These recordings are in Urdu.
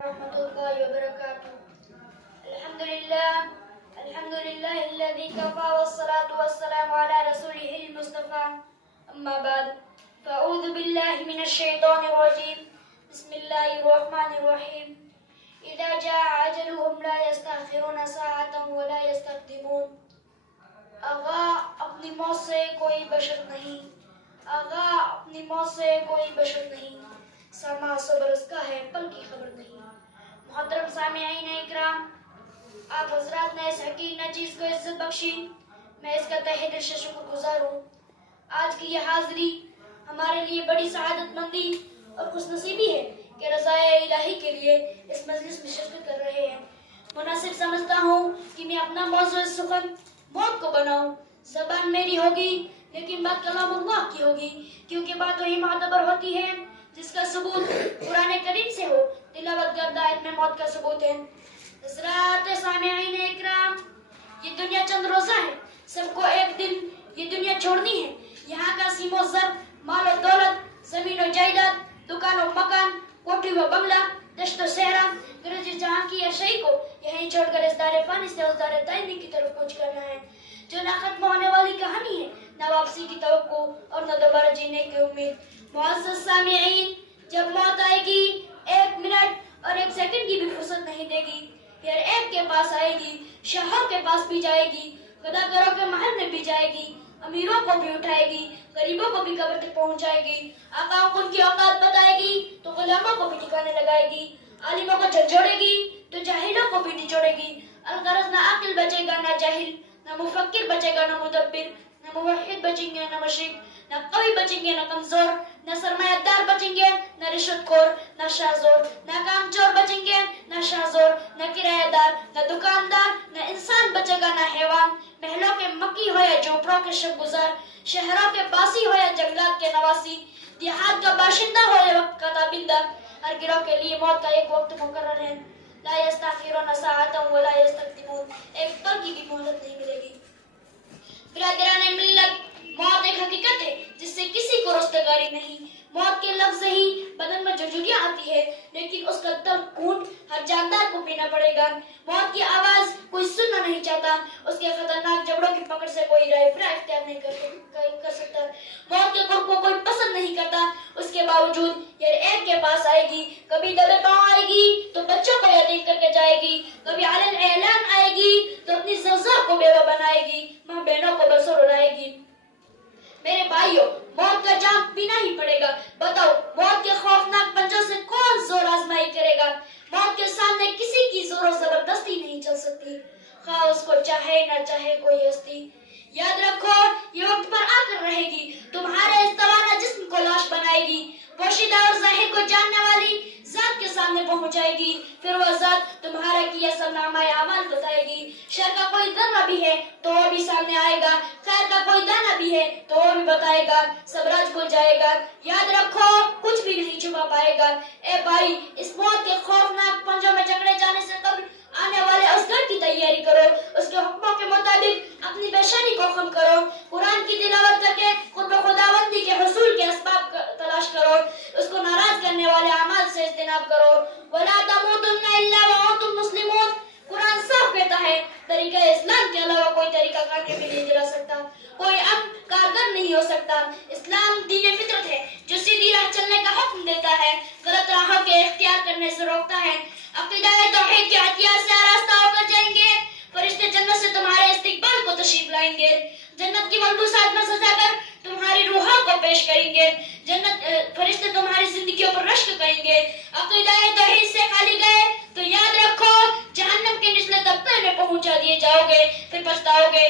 ورحمة الله وبركاته. الحمد لله الذي كفى والصلاة والسلام على رسوله المصطفى. أما بعد فأعوذ بالله من الشيطان الرجيم. بسم الله الرحمن الرحيم. إذا جاء أجلهم لا يستأخرون ساعة ولا يستقدمون. آغا اپنی موت سے کوئی بشر نہیں، آغا اپنی موت سے کوئی بشر نہیں، سما صبر اس کا ہے پل کی خبر نہیں۔ محترم سامعین اکرام، آپ حضرات نے اس حقیر چیز کو عزت بخشی، میں اس کا تہہ دل سے شکر گزار ہوں۔ آج کی یہ حاضری ہمارے لیے بڑی سعادت مندی اور خوش نصیبی ہے کہ رضائے الہی کے لیے اس مجلس میں شرکت کر رہے ہیں۔ مناسب سمجھتا ہوں کہ میں اپنا موضوع سخن موت کو بناؤں۔ زبان میری ہوگی لیکن بات کلام اللہ کی ہوگی، کیونکہ بات وہی معتبر ہوتی ہے جس کا ثبوت قرآن کریم سے ہو۔ تلاوت کردہ آیت میں موت کا ثبوت ہے۔ حضرات سامعین اکرام، یہ دنیا چند روزہ ہے، سب کو ایک دن یہ دنیا چھوڑنی ہے۔ یہاں کا سیم و زر، مال و دولت، زمین و جائیداد، دکان و مکان، کوٹھی و بنگلہ، دشت و صحرا، گرج جہاں کی اشیاء کو یہیں چھوڑ کر اس دار فانی سے اس دار دائمی کی طرف پہنچ کرنا ہے، جو نہ ختم ہونے والی کہانی ہے، نہ واپسی کی توقع اور نہ دوبارہ جینے کی امید۔ معزز سامعین، جب موت آئے گی ایک منٹ اور ایک سیکنڈ کی بھی فرصت نہیں دے گی۔ ہر ایک کے پاس آئے گی، شہروں کے پاس بھی جائے گی، گداگروں کے محل میں بھی جائے گی، امیروں کو بھی اٹھائے گی، غریبوں کو بھی قبر تک پہنچائے گی، آقاؤں کو ان کی اوقات بتائے گی تو غلاموں کو بھی ٹھکانے لگائے گی، عالموں کو جھنجھوڑے گی تو جاہلوں کو بھی نچوڑے گی۔ الغرض نہ عاقل بچے گا نہ جاہل، نہ مفکر بچے گا نہ مدبر، نہ موحد بچیں گے نہ مشرک، نہ قوی بچیں گے نہ کمزور، نہ سرمایہ دار بچیں گے نہ رشوت خور، نہ شاہزور، نہ کام چور بچیں گے نہ شاہزور، نہ کرایہ دار، نہ دکاندار، نہ انسان بچے گا نہ حیوان، محلوں کے مکی ہو یا جھوپڑوں کے شب گزار، شہروں کے باسی ہو یا جنگلات کے نواسی، دیہات کا باشندہ ہو یا وقت کا تابندہ، ہر گروہ کے لیے موت کا ایک وقت مقرر ہے۔ لا یستاخرون ساعتا ولا یستقدمون، ایک پل کی بھی مہلت نہیں ملے گی۔ برادران ملت، موت ایک حقیقت ہے جس سے کسی کو رستگاری نہیں۔ موت کے لفظ ہی بدن میں جھرجھریاں آتی ہے، لیکن اس کا درد خون ہر جاندار کو پینا پڑے گا۔ موت کی آواز کوئی سننا نہیں چاہتا، اس کے خطرناک جبڑوں کی پکڑ سے کوئی رائفل اختیار نہیں کر سکتا۔ موت کے قرب کو کوئی پسند نہیں کرتا، اس کے باوجود یہ ایک کے پاس آئے گی، کبھی دبے پاؤں آئے گی تو بچوں کو یتیم کر کے جائے گی، کبھی علن اعلان آئے گی تو اپنی زوجہ کو بیوہ بنائے گی، ماں بہنوں کو برسوں رلائے گی۔ میرے بھائیوں، موت کا جام پینا ہی پڑے گا۔ بتاؤ، موت کے خوفناک پنجوں سے کون زور آزمائی کرے گا؟ موت کے سامنے کسی کی زور و زبردستی نہیں چل سکتی، خواہ اس کو چاہے نہ چاہے کوئی ہستی۔ یاد رکھو، یہ وقت پر آ کر رہے گی، تمہارے اس توانا جسم کو لاش بنائے گی، پوشیدہ اور ظاہر کو جاننے والی ذات کے سامنے پہنچائے گی، پھر وہ ذات تمہارا کیا سب نامہ اعمال بتائے گی۔ شر کا کوئی ذرہ بھی ہے تو وہ بھی سامنے آئے گا، خیر کا کوئی دانہ بھی ہے تو وہ بھی بتائے گا، سب راز کھل جائے گا۔ یاد رکھو، کچھ بھی نہیں چھپا پائے گا۔ اے بھائی، اس موت کے خوفناک پنجوں میں جکڑے جانے سے قبل آنے والے اس گھر کی تیاری کرو، اس کے حکموں کے مطابق اپنی پیشانی کو خم کرو، قرآن کی تلاوت کر کے قرب خداوندی کے حصول کے اسباب تلاش کرو، اس کو ناراض کرنے والے اعمال سے اجتناب کرو۔ وَلَا تَمُوتُنَّ إِلَّا وَأَنْتُمْ مُسْلِمُونَ، قرآن صاف کہتا ہے، طریقہ اسلام کے علاوہ کوئی طریقہ کامیابی میں نہیں دلا سکتا، کوئی امن کارگر نہیں ہو سکتا۔ اسلام دین فطرت ہے جو سیدھی راہ چلنے کا حکم دیتا ہے، غلط راہوں کے اختیار کرنے سے روکتا ہے۔ عقیدہ توحید کے ہتھیار سے آراستہ ہو کر جائیں گے، فرشتے جنت سے تمہارے استقبال کو تشریف لائیں گے، جنت کی ملبوسات میں سجا کر تمہاری روحوں کو پیش کریں گے، فرشتے تمہاری زندگیوں پر رشک کریں گے۔ عقیدہ توحید سے خالی گئے تو یاد رکھو، جہنم کے نچلے طبقے میں پہنچا دیے جاؤ گے، پھر پچھتاؤ گے۔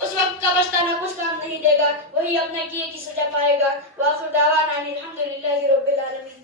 اس وقت کا پچھتانا کچھ کام نہیں دے گا، وہی اپنے کیے کی سزا پائے گا۔ وآخر دعوانا ان الحمدللہ رب العالمین۔